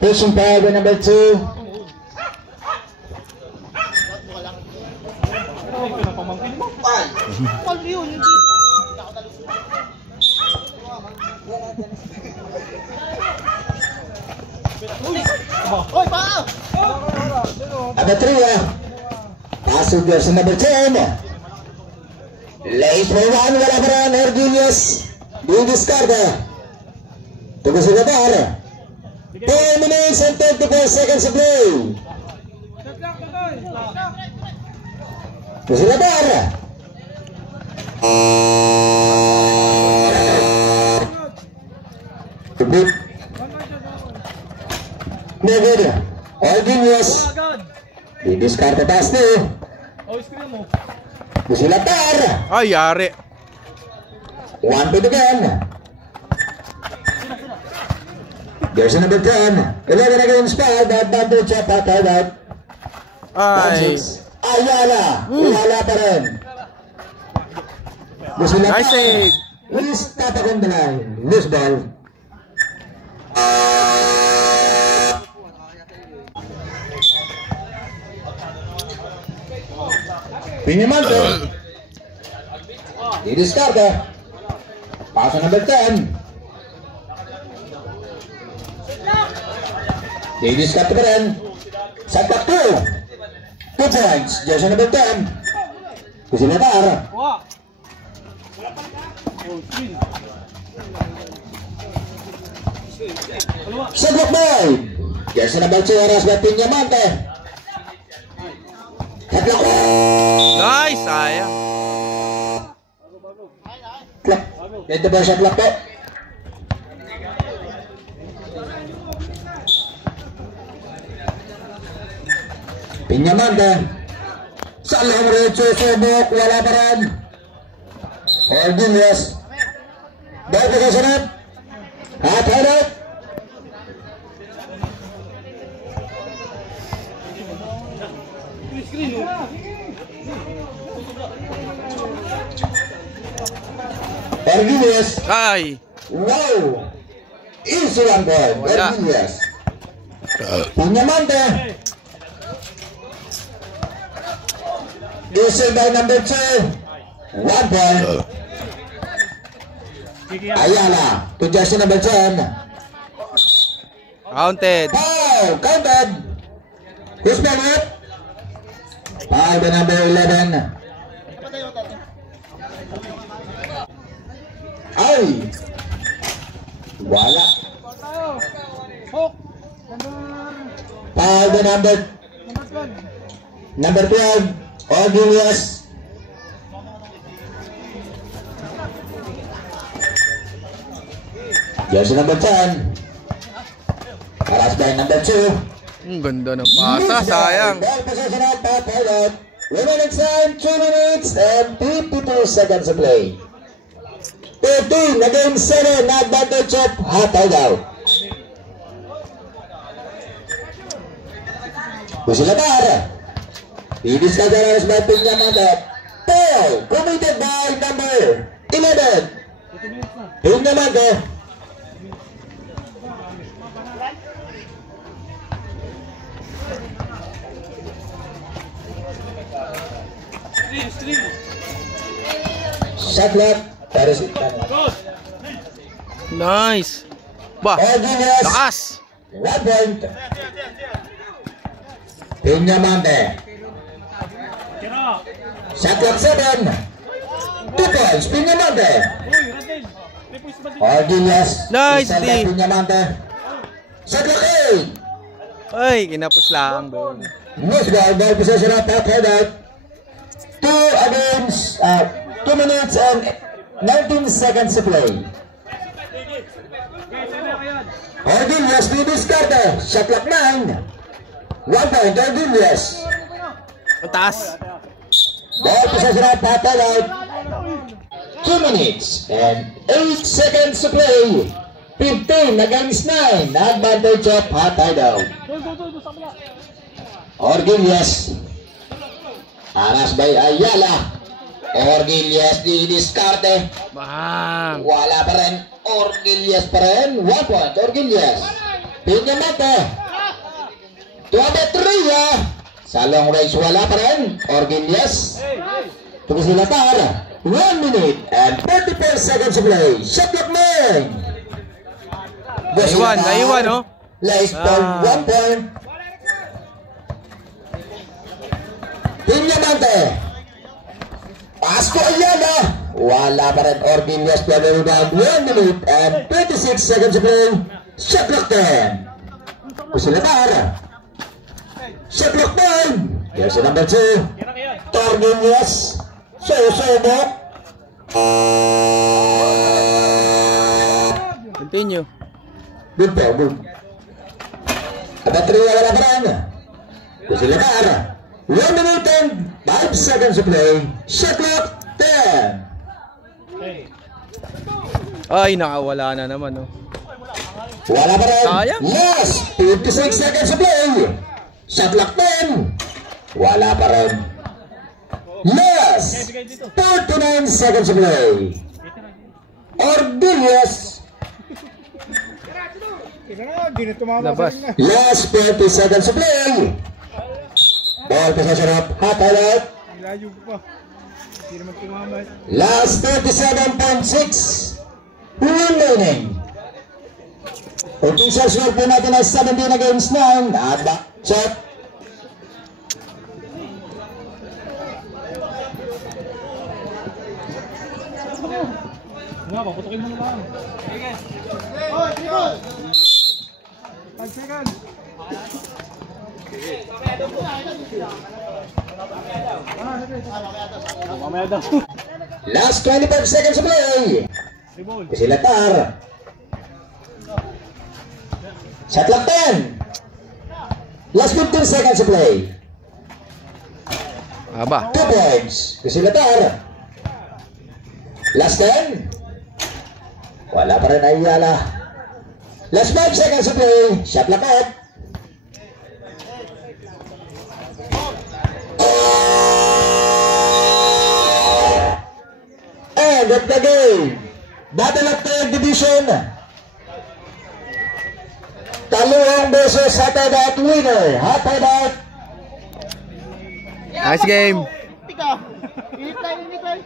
Pushing power number 2. Number 3. Pasok version number 10. Late for 1. Wala pa rin. Ergilius. Discarda. Tugo sa gabar. 10 minutes and 34 seconds to play. Tugo sa gabar. Tubig. Neged. Ergilius. Discarda taas na. Busilatar. Ay, yari. 1 to the gun. There's number 10. 11 against 5. That number chop out out. Ay. Ayala. Ayala pa rin. Busilatar. Nice save. Please tapak on the line. Loose ball. Pinimante. Didiscarda. Paso number 10. Didiscarda pa rin. Satak 2. 2 points. Jersey number 10. Kusilatar. Satak boy. Jersey number 2. Aras batin Pinimante. Tatlak. Nice, sayang. Klak. Ito ba siya klak po? Pinimante. Salang Recho subok. Wala pa rin. Ergilius. Dahil ka kasunod. At hanap. Ergilius. Ay. Wow. Easy one boy. Ergilius. Pinimante. Easy by number 2. 1 point. Ayala. To jersey number 10. Counted. Foul. Counted. Who's been it? Foul by number 11. Ay. Wala. Foul by number 12. Ergilius. Jersey number 10. Aras by number 2. Ang ganda ng pasa, sayang. Ball possession at top highlight. Remaining time 2 minutes and 52 seconds to play. 13 against 7. Advantage of hot hideout. Busilatar. Didiscarda Aras by Pinimante. Foul committed by number 11. Pinimante. Shot clock. Nice. Bah, Ergilius. lakas. 1 point. Pinimante. Shot clock 7. 2 points. Pinimante. Ergilius. Nice, Isa D. by Pinimante. Shot clock 8. Ay, kinapos lang doon. Next ball possession at top hideout. 2 minutes and 19 seconds to play. Ergilius to Discarda. Shot clock 9. 1 point. Ergilius. Mataas. Ball possession at top hideout. 2 minutes and 8 seconds to play. 15 against 9. Advantage of hot hideout. Ergilius. Aras by Ayala. Orgilias di diskarte. Bang. Wala pa rin. Orgilias pa rin. 1 point. Orgilias. Pinyamate. 2-3. Sa long range wala pa rin. Orgilias. Tunggu sila tar. 1 minute and 34 seconds to play. Shot clock man. Naiwan, oh. Last point, 1 point. Pinyamante. Pasko Ayala. Wala pa rin. Orgilias pa rin rebound. 1 minute and 26 seconds to play. Shot clock 10. Kusilatar. Shot clock 9. Here's the number 2. Orgilias. Susubok. Continue. Good ball, good. Ada 3 wala pa rin. Kusilatar. 1 minute and 5 seconds to play. Shot clock 10. Ay, nakawala na naman, oh. Wala pa rin. Sayang. Yes, 56 seconds to play. Shot clock 10. Wala pa rin. Yes, 39 seconds to play. Orgilias. Labas. Last 20 seconds to play. Ball possession up. Hot highlight. Last 37.6 remaining. Official score po natin ay 17 against 9. At back check. Paputukin mo naman. Sige. Oh, Tribol! 5 seconds. Last 25 seconds to play. Silatar. Shot clock 10. Last 15 seconds to play. Aba. 2 points. Silatar. Last 10. Wala pa rin Ayala. Last 5 seconds to play. Shot clock out. End of the game. Battle of third division. Taluhang beses hot out winner. Hot out. Nice game. Tika. Init lang.